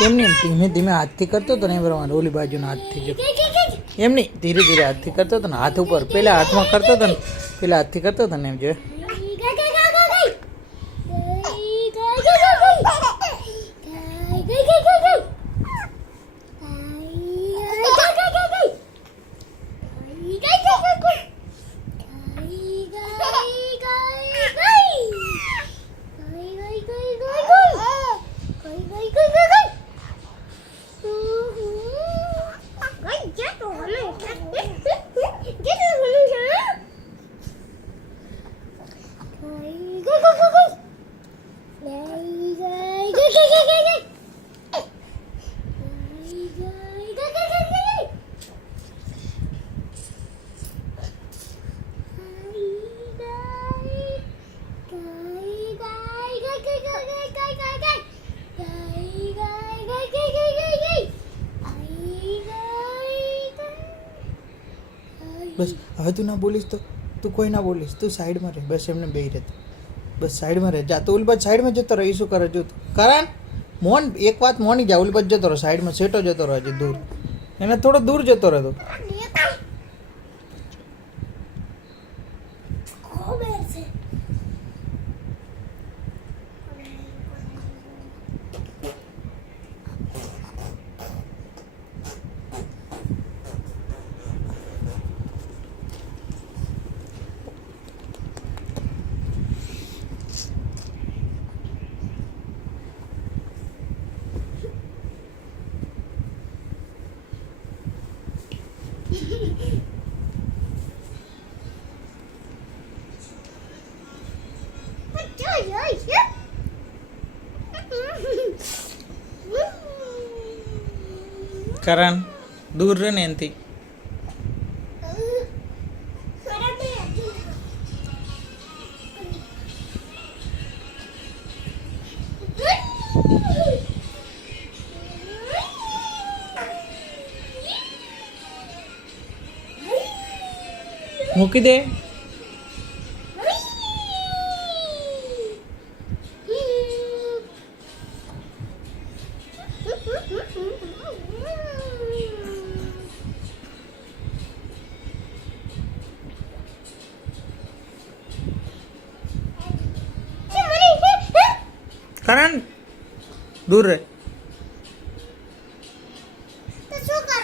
એમ નહીં ધીમે ધીમે હાથથી કરતો હતો ને એ પ્રમાણે ઓલી બાજુના હાથથી જો એમ નહીં ધીરે ધીરે હાથથી કરતો હતો ને હાથ ઉપર પેલા હાથમાં કરતો હતો ને પેલા હાથથી કરતો હતો ને એમ જો બસ હવે તું ના બોલીશ તો તું કોઈ ના બોલીશ તું સાઈડમાં રહે બસ એમને બે રહે બસ સાઈડમાં રહે જા તો ઓલી બાજુ સાઈડમાં જતો રહે એ શું કરે જો કારણ મોન એક વાત મોની જા ઓલી બાજુ જતો રહો સાઈડમાં સેટો જતો રહો હજી દૂર એને થોડો દૂર જતો રહેતો કરણ દૂર રહે ને એનથી મૂકી દે કરણ દૂર રહે તો શું કરું